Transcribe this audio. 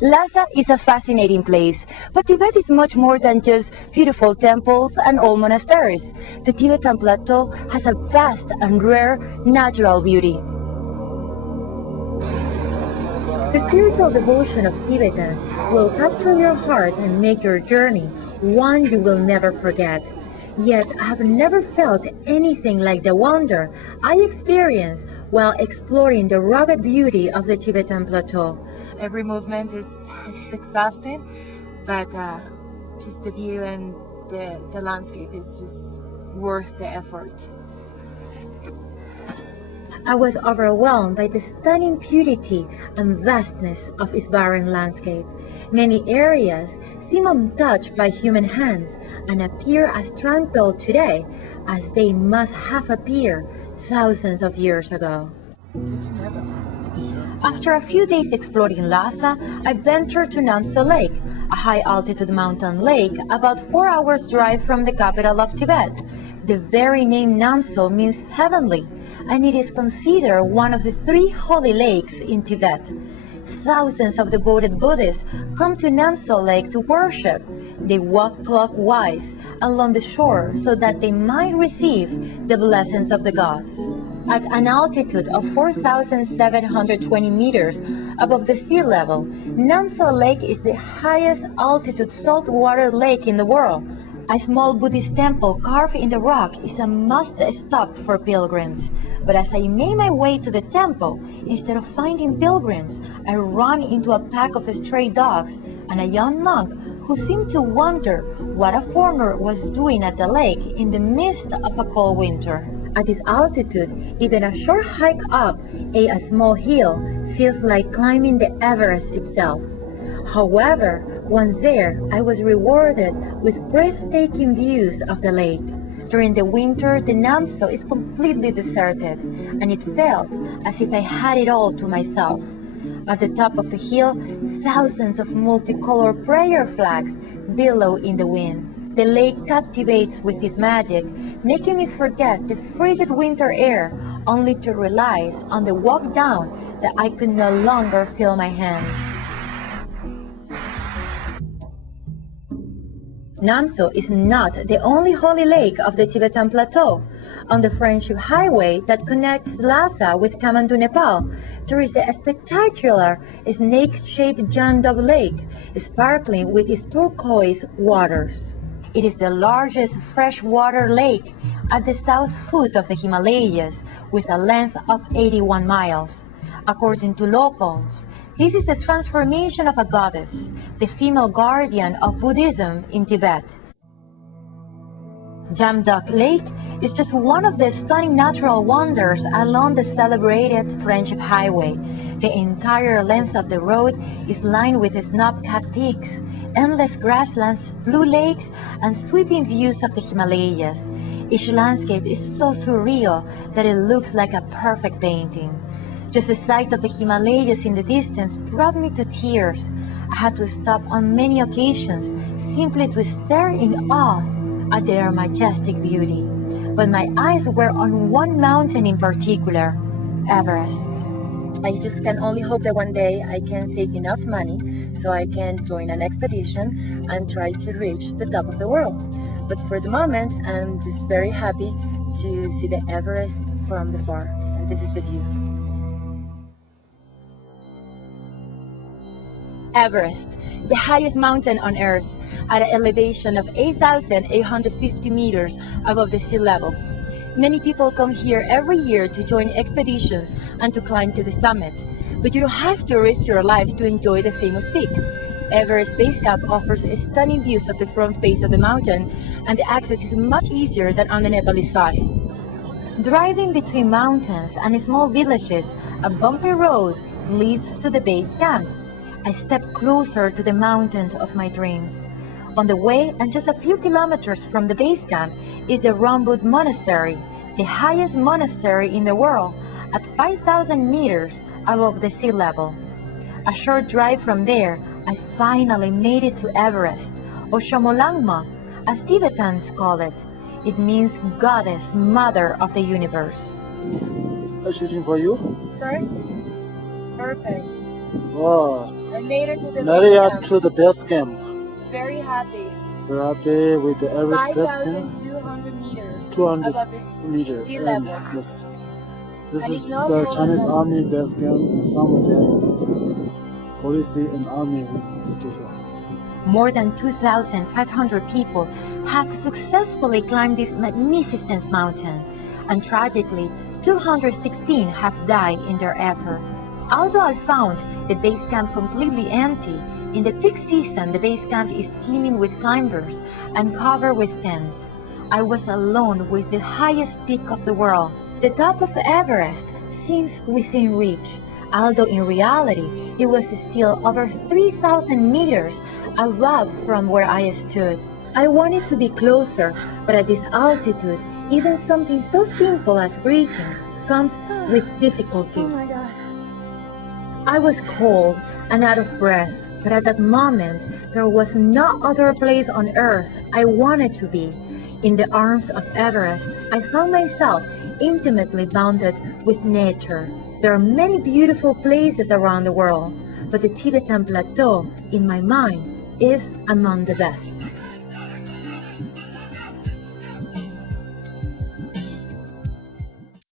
Lhasa is a fascinating place, but Tibet is much more than just beautiful temples and old monasteries. The Tibetan Plateau has a vast and rare natural beauty. The spiritual devotion of Tibetans will capture your heart and make your journey one you will never forget. Yet I have never felt anything like the wonder I experienced while exploring the rugged beauty of the Tibetan Plateau. Every movement is exhausting, but just the view and the landscape is just worth the effort. I was overwhelmed by the stunning purity and vastness of its barren landscape. Many areas seem untouched by human hands and appear as tranquil today as they must have appeared thousands of years ago. After a few days exploring Lhasa, I ventured to Namso Lake, a high-altitude mountain lake about 4 hours' drive from the capital of Tibet. The very name Namso means heavenly, and it is considered one of the 3 holy lakes in Tibet. Thousands of devoted Buddhists come to Namso Lake to worship. They walk clockwise along the shore so that they might receive the blessings of the gods. At an altitude of 4,720 meters above the sea level, Namso Lake is the highest altitude saltwater lake in the world. A small Buddhist temple carved in the rock is a must-stop for pilgrims. But as I made my way to the temple, instead of finding pilgrims, I ran into a pack of stray dogs and a young monk who seemed to wonder what a foreigner was doing at the lake in the midst of a cold winter. At this altitude, even a short hike up a small hill feels like climbing the Everest itself. However, once there, I was rewarded with breathtaking views of the lake. During the winter, the Namso is completely deserted, and it felt as if I had it all to myself. At the top of the hill, thousands of multicolored prayer flags billow in the wind. The lake captivates with its magic, making me forget the frigid winter air, only to realize on the walk down that I could no longer feel my hands. Namso is not the only holy lake of the Tibetan Plateau. On the Friendship Highway that connects Lhasa with Kathmandu, Nepal, there is the spectacular snake-shaped Jandab Lake, sparkling with its turquoise waters. It is the largest freshwater lake at the south foot of the Himalayas, with a length of 81 miles. According to locals, this is the transformation of a goddess, the female guardian of Buddhism in Tibet. Jamdak Lake is just one of the stunning natural wonders along the celebrated Friendship Highway. The entire length of the road is lined with snow-capped peaks, endless grasslands, blue lakes, and sweeping views of the Himalayas. Each landscape is so surreal that it looks like a perfect painting. Just the sight of the Himalayas in the distance brought me to tears. I had to stop on many occasions simply to stare in awe at their majestic beauty. But my eyes were on one mountain in particular, Everest. I just can only hope that one day I can save enough money so I can join an expedition and try to reach the top of the world. But for the moment, I'm just very happy to see the Everest from the far, and this is the view. Everest, the highest mountain on Earth, at an elevation of 8,850 meters above the sea level. Many people come here every year to join expeditions and to climb to the summit, but you don't have to risk your life to enjoy the famous peak. Everest Base Camp offers stunning views of the front face of the mountain, and the access is much easier than on the Nepalese side. Driving between mountains and small villages, a bumpy road leads to the base camp. I step closer to the mountain of my dreams. On the way, and just a few kilometers from the base camp, is the Rambut Monastery, the highest monastery in the world, at 5,000 meters above the sea level. A short drive from there, I finally made it to Everest, or Shomolangma, as Tibetans call it. It means Goddess, Mother of the Universe. I'm shooting for you. Sorry? Perfect. Wow. Thank made it to the Made base it camp. to the base camp. Very happy. We're happy with the Everest base camp. 5,200 meters 200 above the meters. sea level. Yes. This And is it's not the so Chinese bad. army base camp. And some of them, police and army will stay here. More than 2,500 people have successfully climbed this magnificent mountain, and tragically, 216 have died in their effort. Although I found the base camp completely empty, in the peak season the base camp is teeming with climbers and covered with tents. I was alone with the highest peak of the world. The top of Everest seems within reach, although in reality it was still over 3,000 meters above from where I stood. I wanted to be closer, but at this altitude, even something so simple as breathing comes with difficulty. Oh my God. I was cold and out of breath, but at that moment, there was no other place on earth I wanted to be. In the arms of Everest, I found myself intimately bounded with nature. There are many beautiful places around the world, but the Tibetan Plateau, in my mind, is among the best.